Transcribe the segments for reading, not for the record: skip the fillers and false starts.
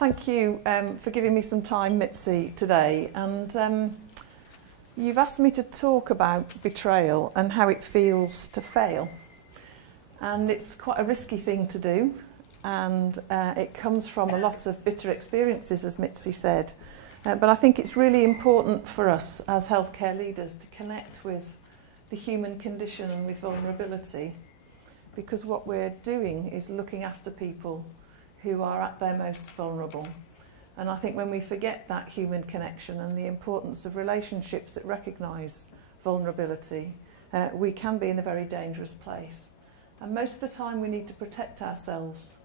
Thank you for giving me some time, Mitzi, today. And you've asked me to talk about betrayal and how it feels to fail. And it's quite a risky thing to do. And it comes from a lot of bitter experiences, as Mitzi said. But I think it's really important for us as healthcare leaders to connect with the human condition and with vulnerability, because what we're doing is looking after people who are at their most vulnerable. And I think when we forget that human connection and the importance of relationships that recognise vulnerability, we can be in a very dangerous place. And most of the time we need to protect ourselves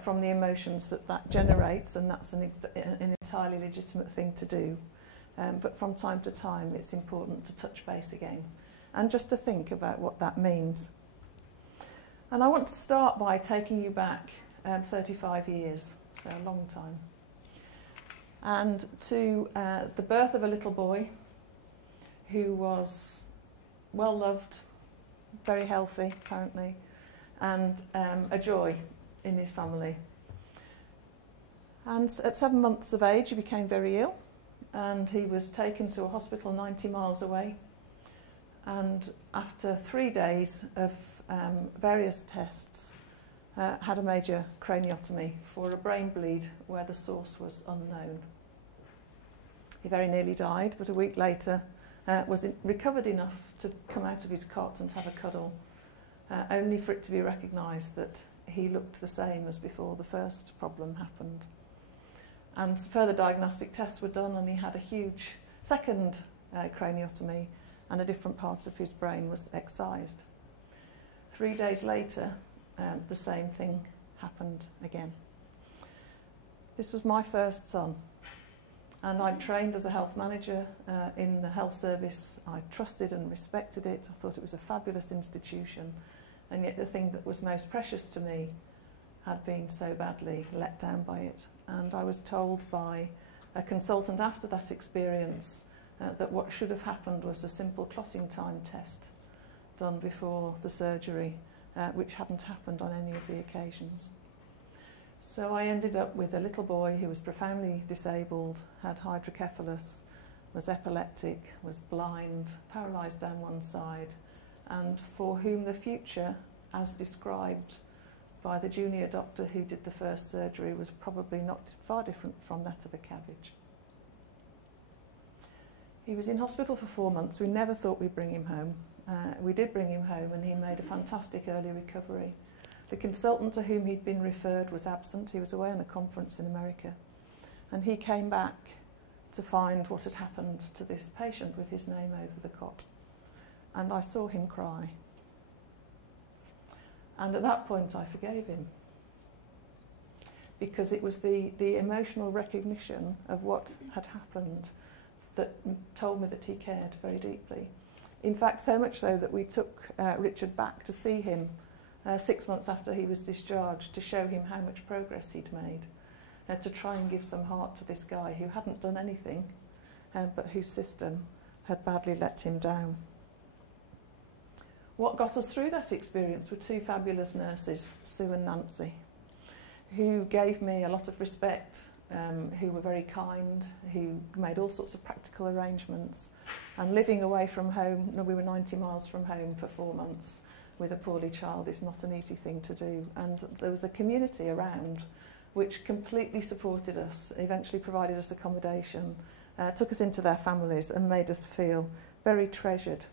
from the emotions that generates, and that's an entirely legitimate thing to do. But from time to time it's important to touch base again and just to think about what that means. And I want to start by taking you back 35 years, so a long time, and to the birth of a little boy who was well loved, very healthy apparently, and a joy in his family. And at 7 months of age he became very ill, and he was taken to a hospital 90 miles away, and after 3 days of various tests had a major craniotomy for a brain bleed where the source was unknown. He very nearly died, but a week later was recovered enough to come out of his cot and have a cuddle, only for it to be recognised that he looked the same as before the first problem happened. And further diagnostic tests were done, and he had a huge second craniotomy, and a different part of his brain was excised. 3 days later, the same thing happened again. This was my first son, and I trained as a health manager in the health service. I trusted and respected it. I thought it was a fabulous institution, and yet the thing that was most precious to me had been so badly let down by it. And I was told by a consultant after that experience that what should have happened was a simple clotting time test done before the surgery, which hadn't happened on any of the occasions. So I ended up with a little boy who was profoundly disabled, had hydrocephalus, was epileptic, was blind, paralysed down one side, and for whom the future, as described by the junior doctor who did the first surgery, was probably not far different from that of a cabbage. He was in hospital for 4 months. We never thought we'd bring him home. We did bring him home, and he made a fantastic early recovery. The consultant to whom he'd been referred was absent. He was away on a conference in America. And he came back to find what had happened to this patient with his name over the cot. And I saw him cry. And at that point I forgave him, because it was the emotional recognition of what had happened that told me that he cared very deeply. In fact, so much so that we took Richard back to see him 6 months after he was discharged, to show him how much progress he'd made, to try and give some heart to this guy who hadn't done anything, but whose system had badly let him down. What got us through that experience were 2 fabulous nurses, Sue and Nancy, who gave me a lot of respect, who were very kind, who made all sorts of practical arrangements. And living away from home, we were 90 miles from home for 4 months with a poorly child is not an easy thing to do. And there was a community around which completely supported us, eventually provided us accommodation, took us into their families and made us feel very treasured.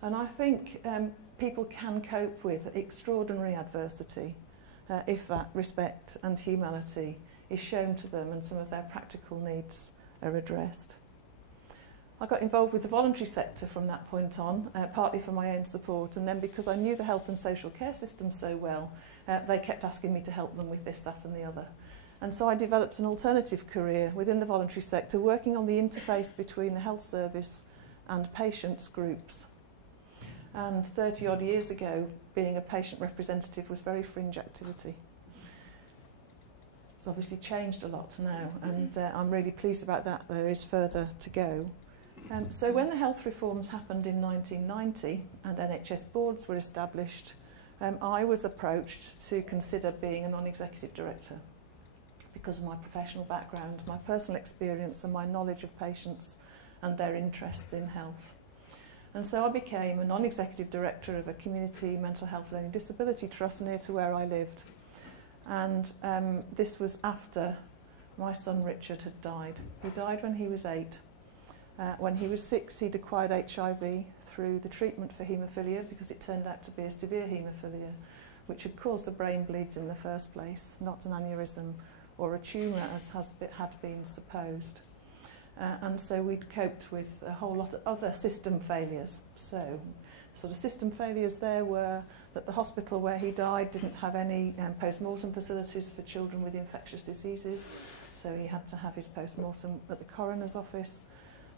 And I think people can cope with extraordinary adversity if that respect and humanity is shown to them and some of their practical needs are addressed. I got involved with the voluntary sector from that point on, partly for my own support, and then because I knew the health and social care system so well, they kept asking me to help them with this, that and the other. And so I developed an alternative career within the voluntary sector, working on the interface between the health service and patients' groups. And 30 odd years ago, being a patient representative was very fringe activity. It's obviously changed a lot now, and I'm really pleased about that. There is further to go. So when the health reforms happened in 1990 and NHS boards were established, I was approached to consider being a non-executive director. because of my professional background, my personal experience and my knowledge of patients and their interests in health. And so I became a non-executive director of a community mental health learning disability trust near to where I lived. And this was after my son Richard had died. He died when he was 8. When he was 6, he'd acquired HIV through the treatment for haemophilia, because it turned out to be a severe haemophilia, which had caused the brain bleeds in the first place, not an aneurysm or a tumour as had been supposed. And so we'd coped with a whole lot of other system failures. So sort of system failures there were that the hospital where he died didn't have any post-mortem facilities for children with infectious diseases, so he had to have his post-mortem at the coroner's office.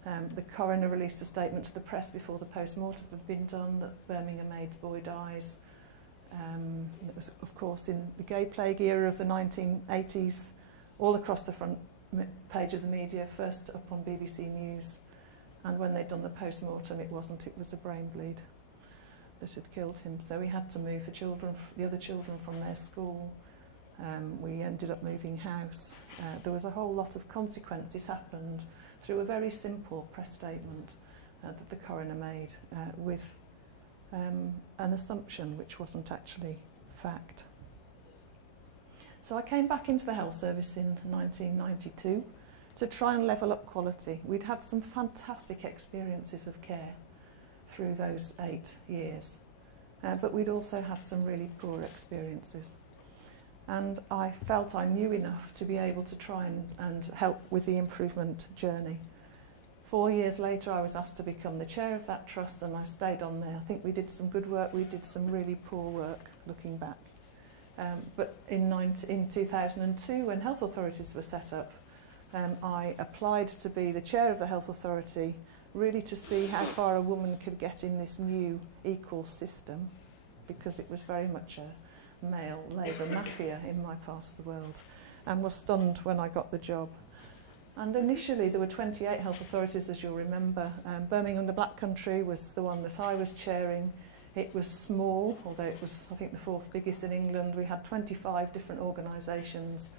The coroner released a statement to the press before the post-mortem had been done that Birmingham Maid's boy dies. It was, of course, in the gay plague era of the 1980s, all across the front page of the media, first up on BBC News. And when they'd done the post-mortem, it wasn't, it was a brain bleed that had killed him. So we had to move the other children from their school. We ended up moving house. There was a whole lot of consequences happened through a very simple press statement that the coroner made with an assumption which wasn't actually fact. So I came back into the health service in 1992 to try and level up quality. We'd had some fantastic experiences of care through those 8 years, but we'd also had some really poor experiences. And I felt I knew enough to be able to try and help with the improvement journey. 4 years later, I was asked to become the chair of that trust, and I stayed on there. I think we did some good work, we did some really poor work looking back. But in 2002, when health authorities were set up, I applied to be the chair of the health authority, really to see how far a woman could get in this new equal system, because it was very much a male labour mafia in my part of the world, and was stunned when I got the job. And initially there were 28 health authorities, as you'll remember. Birmingham, the Black Country, was the one that I was chairing. It was small, although it was, I think, the 4th biggest in England. We had 25 different organisations.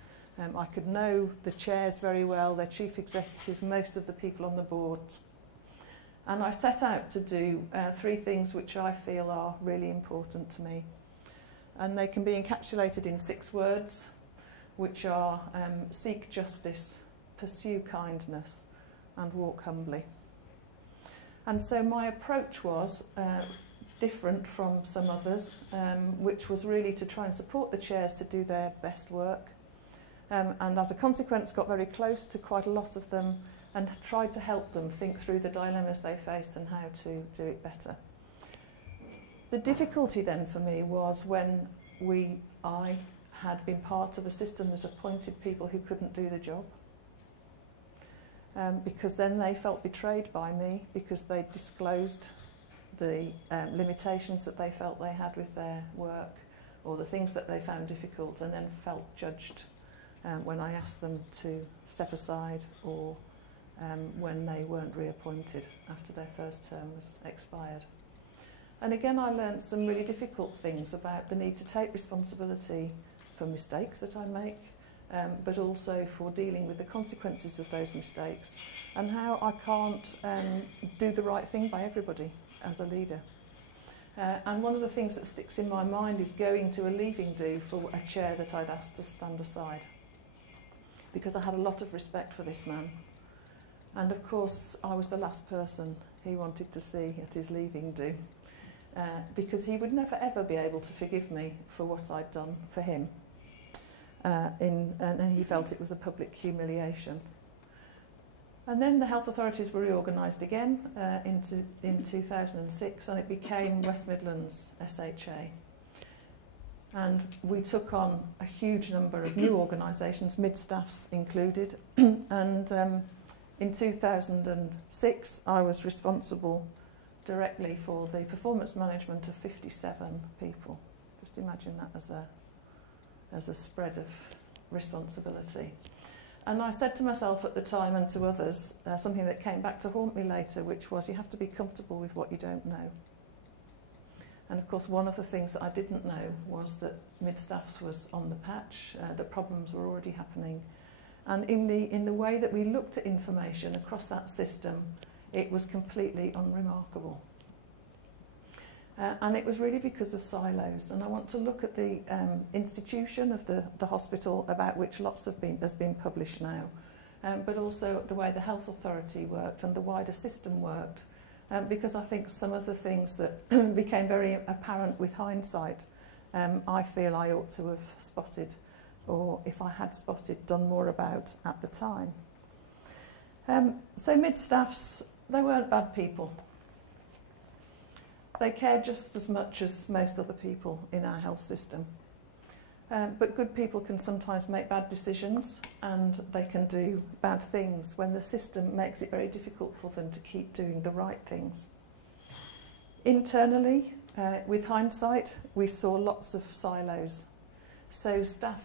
I could know the chairs very well, their chief executives, most of the people on the boards. And I set out to do 3 things which I feel are really important to me. And they can be encapsulated in 6 words, which are seek justice, pursue kindness, and walk humbly. And so my approach was different from some others, which was really to try and support the chairs to do their best work. And as a consequence, got very close to quite a lot of them and tried to help them think through the dilemmas they faced and how to do it better. The difficulty then for me was when I had been part of a system that appointed people who couldn't do the job. Because then they felt betrayed by me because they disclosed the limitations that they felt they had with their work or the things that they found difficult, and then felt judged when I asked them to step aside or when they weren't reappointed after their first term was expired. And again, I learned some really difficult things about the need to take responsibility for mistakes that I make, but also for dealing with the consequences of those mistakes, and how I can't do the right thing by everybody as a leader. And one of the things that sticks in my mind is going to a leaving do for a chair that I'd asked to stand aside, because I had a lot of respect for this man. And of course, I was the last person he wanted to see at his leaving do, because he would never ever be able to forgive me for what I'd done for him. And he felt it was a public humiliation. And then the health authorities were reorganised again in 2006, and it became West Midlands SHA. And we took on a huge number of new organisations, mid-staffs included. And in 2006, I was responsible directly for the performance management of 57 people. Just imagine that as a spread of responsibility. And I said to myself at the time and to others, something that came back to haunt me later, which was you have to be comfortable with what you don't know. And of course, one of the things that I didn't know was that Mid Staffs was on the patch, the problems were already happening. And in the way that we looked at information across that system, it was completely unremarkable. And it was really because of silos. And I want to look at the institution of the hospital, about which lots has been published now, but also the way the health authority worked and the wider system worked, because I think some of the things that became very apparent with hindsight, I feel I ought to have spotted, or if I had spotted, done more about at the time. So mid-staffs, they weren't bad people. They cared just as much as most other people in our health system. But good people can sometimes make bad decisions, and they can do bad things when the system makes it very difficult for them to keep doing the right things. Internally, with hindsight, we saw lots of silos. So staff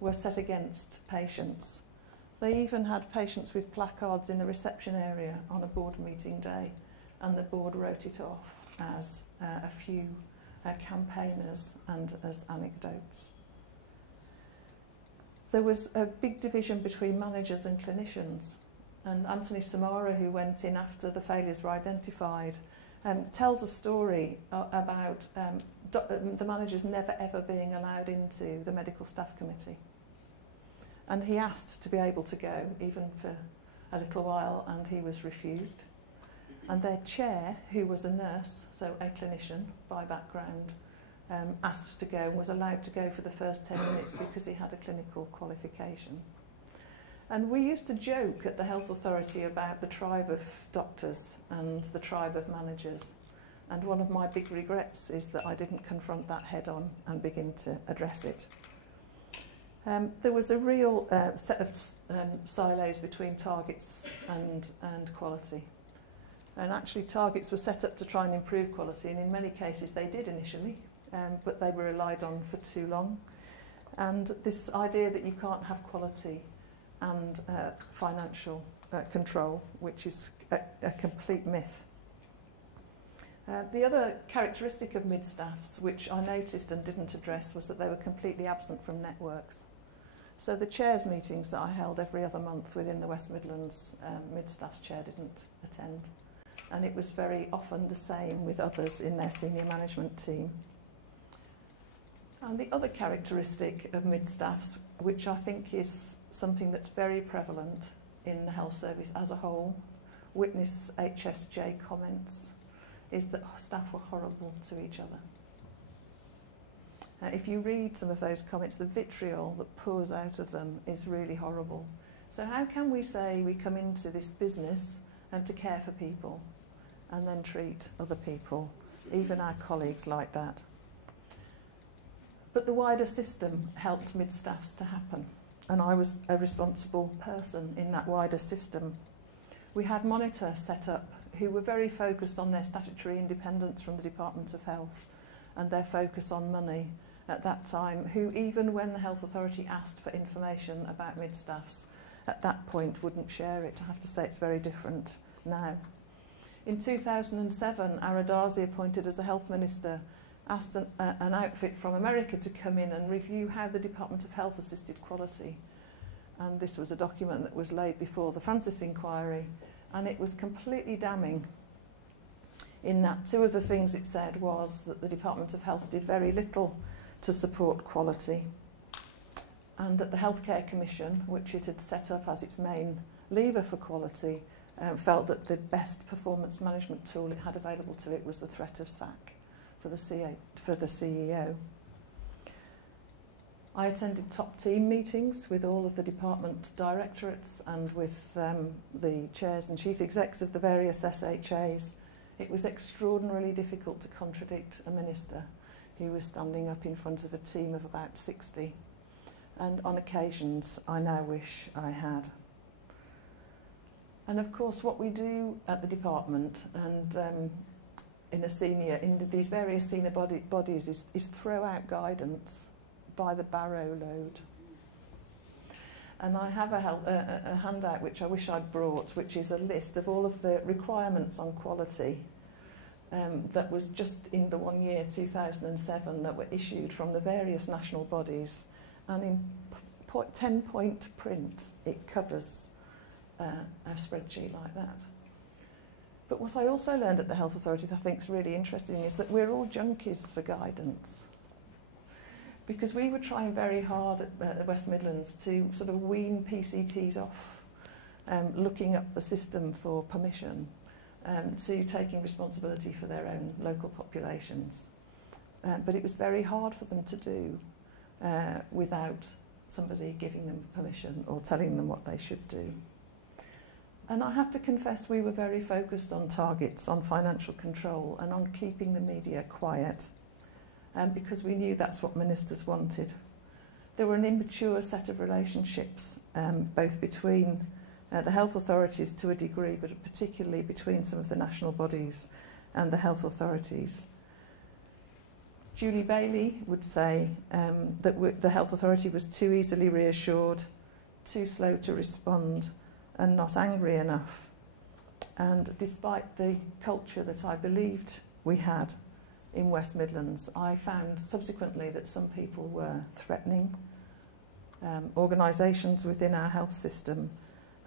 were set against patients. They even had patients with placards in the reception area on a board meeting day, and the board wrote it off as a few campaigners and as anecdotes. There was a big division between managers and clinicians, and Anthony Samara, who went in after the failures were identified, tells a story about the managers never ever being allowed into the medical staff committee. And he asked to be able to go, even for a little while, and he was refused. And their chair, who was a nurse, so a clinician by background, asked to go and was allowed to go for the first 10 minutes because he had a clinical qualification. And we used to joke at the health authority about the tribe of doctors and the tribe of managers. And one of my big regrets is that I didn't confront that head on and begin to address it. There was a real set of silos between targets and quality. And actually targets were set up to try and improve quality, and in many cases they did initially, but they were relied on for too long. And this idea that you can't have quality and financial control, which is a complete myth. The other characteristic of mid-staffs, which I noticed and didn't address, was that they were completely absent from networks. So the chairs meetings that I held every other month within the West Midlands, mid-staffs chair didn't attend. And it was very often the same with others in their senior management team. And the other characteristic of mid-staffs, which I think is something that's very prevalent in the health service as a whole, witness HSJ comments, is that staff were horrible to each other. If you read some of those comments, the vitriol that pours out of them is really horrible. So how can we say we come into this business and to care for people and then treat other people, even our colleagues, like that? But the wider system helped mid-staffs to happen, and I was a responsible person in that wider system. We had monitors set up who were very focused on their statutory independence from the Department of Health and their focus on money at that time, who even when the Health Authority asked for information about mid-staffs, at that point wouldn't share it. I have to say it's very different now. In 2007, Aradazi, appointed as a health minister, asked an outfit from America to come in and review how the Department of Health assisted quality. And this was a document that was laid before the Francis inquiry, and it was completely damning in that two of the things it said was that the Department of Health did very little to support quality, and that the Healthcare Commission, which it had set up as its main lever for quality, felt that the best performance management tool it had available to it was the threat of sack for the CEO. I attended top team meetings with all of the department directorates and with the chairs and chief execs of the various SHAs. It was extraordinarily difficult to contradict a minister who was standing up in front of a team of about 60. And on occasions, I now wish I had. And of course, what we do at the department and in these various senior bodies is throw out guidance by the barrow load. And I have a handout which I wish I'd brought, which is a list of all of the requirements on quality that was just in the 1 year, 2007, that were issued from the various national bodies, and in 10-point print it covers a spreadsheet like that. But what I also learned at the Health Authority that I think is really interesting is that we're all junkies for guidance. Because we were trying very hard at the West Midlands to sort of wean PCTs off looking up the system for permission to taking responsibility for their own local populations. But it was very hard for them to do without somebody giving them permission or telling them what they should do. And I have to confess we were very focused on targets, on financial control and on keeping the media quiet because we knew that's what ministers wanted. There were an immature set of relationships both between the health authorities to a degree, but particularly between some of the national bodies and the health authorities. Julie Bailey would say that the health authority was too easily reassured, too slow to respond, and not angry enough. And despite the culture that I believed we had in West Midlands, I found subsequently that some people were threatening organisations within our health system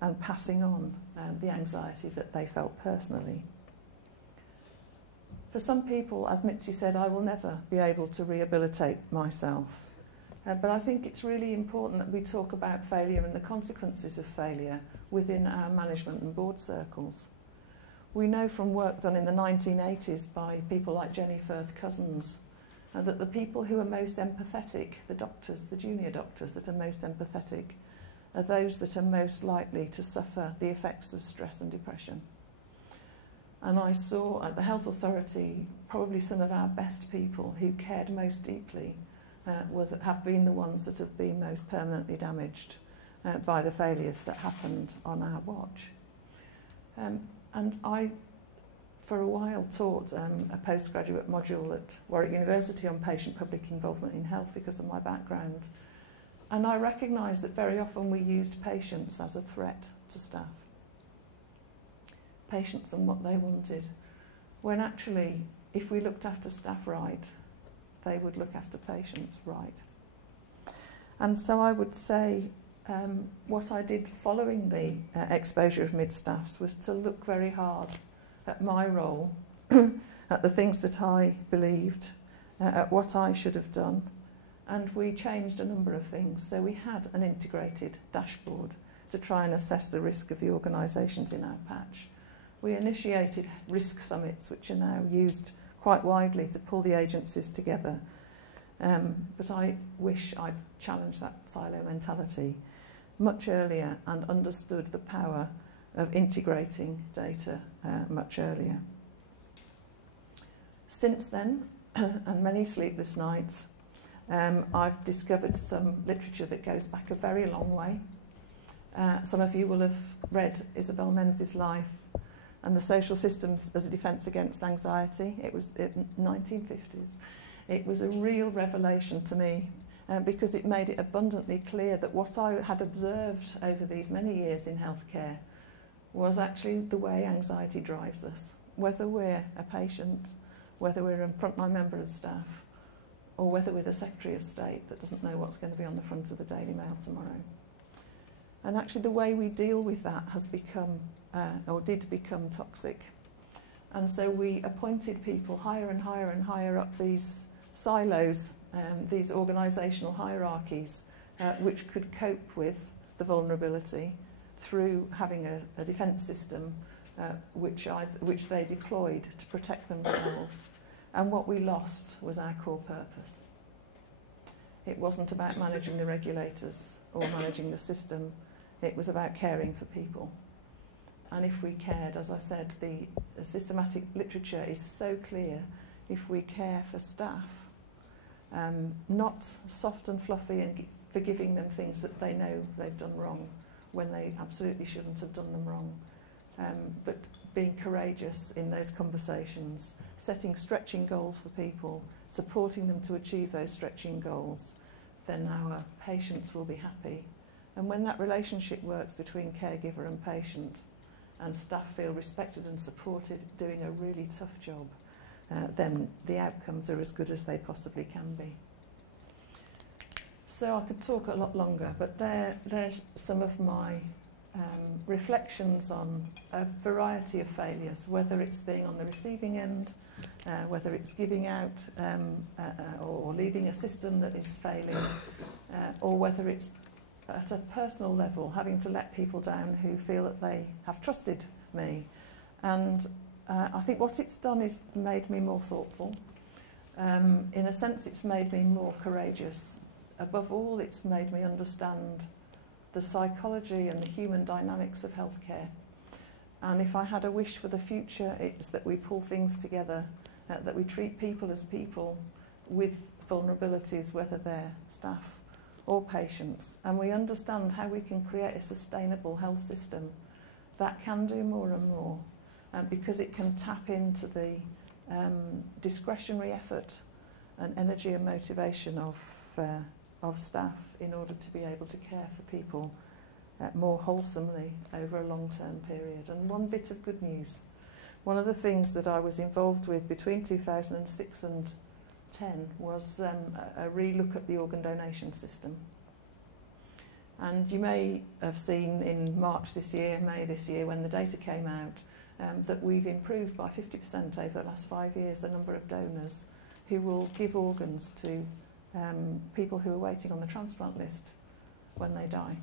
and passing on the anxiety that they felt personally. For some people, as Mitzi said, I will never be able to rehabilitate myself. But I think it's really important that we talk about failure and the consequences of failure within our management and board circles. We know from work done in the 1980s by people like Jenny Firth Cousins that the people who are most empathetic, the doctors, the junior doctors that are most empathetic, are those that are most likely to suffer the effects of stress and depression. And I saw at the Health Authority probably some of our best people who cared most deeply have been the ones that have been most permanently damaged by the failures that happened on our watch. And I, for a while, taught a postgraduate module at Warwick University on patient public involvement in health because of my background. And I recognised that very often we used patients as a threat to staff. Patients and what they wanted. When actually, if we looked after staff right, they would look after patients right. And so I would say what I did following the exposure of mid-staffs was to look very hard at my role, at the things that I believed, at what I should have done. And we changed a number of things. So we had an integrated dashboard to try and assess the risk of the organisations in our patch. We initiated risk summits, which are now used quite widely to pull the agencies together. But I wish I'd challenged that silo mentality much earlier and understood the power of integrating data much earlier. Since then, and many sleepless nights, I've discovered some literature that goes back a very long way. Some of you will have read Isabel Menz's life and the social systems as a defence against anxiety. It was in the 1950s. It was a real revelation to me because it made it abundantly clear that what I had observed over these many years in healthcare was actually the way anxiety drives us, whether we're a patient, whether we're a frontline member of staff, or whether we're the Secretary of State that doesn't know what's going to be on the front of the Daily Mail tomorrow. And actually the way we deal with that has become, or did become, toxic. And so we appointed people higher and higher and higher up these silos, these organisational hierarchies, which could cope with the vulnerability through having a defence system which they deployed to protect themselves. And what we lost was our core purpose. It wasn't about managing the regulators or managing the system. It was about caring for people. And if we cared, as I said, the systematic literature is so clear. If we care for staff, not soft and fluffy and forgiving them things that they know they've done wrong when they absolutely shouldn't have done them wrong, but being courageous in those conversations, setting stretching goals for people, supporting them to achieve those stretching goals, then our patients will be happy. And when that relationship works between caregiver and patient, and staff feel respected and supported, doing a really tough job, then the outcomes are as good as they possibly can be. So I could talk a lot longer, but there's some of my reflections on a variety of failures, whether it's being on the receiving end, whether it's giving out or leading a system that is failing, or whether it's at a personal level having to let people down who feel that they have trusted me. And I think what it's done is made me more thoughtful. In a sense, it's made me more courageous. Above all, it's made me understand the psychology and the human dynamics of healthcare. And if I had a wish for the future, it's that we pull things together, that we treat people as people with vulnerabilities, whether they're staff or patients, and we understand how we can create a sustainable health system that can do more and more, because it can tap into the discretionary effort and energy and motivation of staff in order to be able to care for people more wholesomely over a long-term period. And one bit of good news, one of the things that I was involved with between 2006 and 10 was a re-look at the organ donation system. And you may have seen in March this year, May this year, when the data came out, that we've improved by 50% over the last 5 years the number of donors who will give organs to people who are waiting on the transplant list when they die.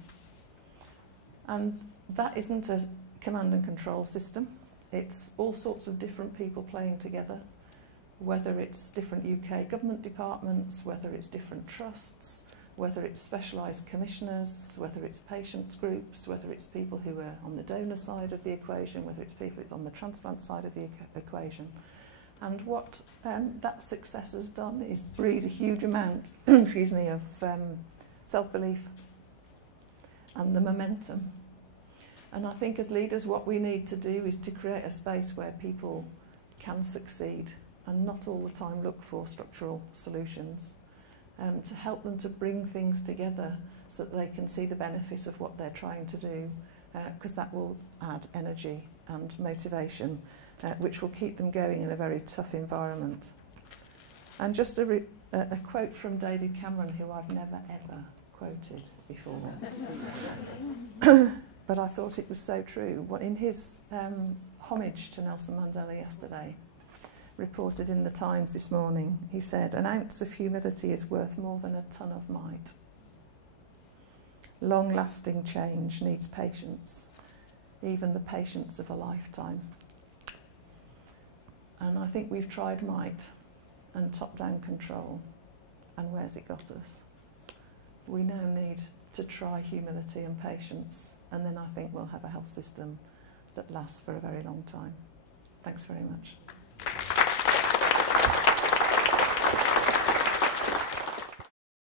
And that isn't a command and control system. It's all sorts of different people playing together, whether it's different UK government departments, whether it's different trusts, whether it's specialised commissioners, whether it's patient groups, whether it's people who are on the donor side of the equation, whether it's people who's on the transplant side of the equation. And what that success has done is breed a huge amount excuse me, of self-belief and the momentum. And I think as leaders what we need to do is to create a space where people can succeed and not all the time look for structural solutions, to help them to bring things together so that they can see the benefit of what they're trying to do, because that will add energy and motivation, which will keep them going in a very tough environment. And just a quote from David Cameron, who I've never ever quoted before, but I thought it was so true. In his homage to Nelson Mandela yesterday, reported in the Times this morning, he said, "An ounce of humility is worth more than a ton of might. Long-lasting change needs patience, even the patience of a lifetime." And I think we've tried might and top-down control, and where's it got us? We now need to try humility and patience, and then I think we'll have a health system that lasts for a very long time. Thanks very much.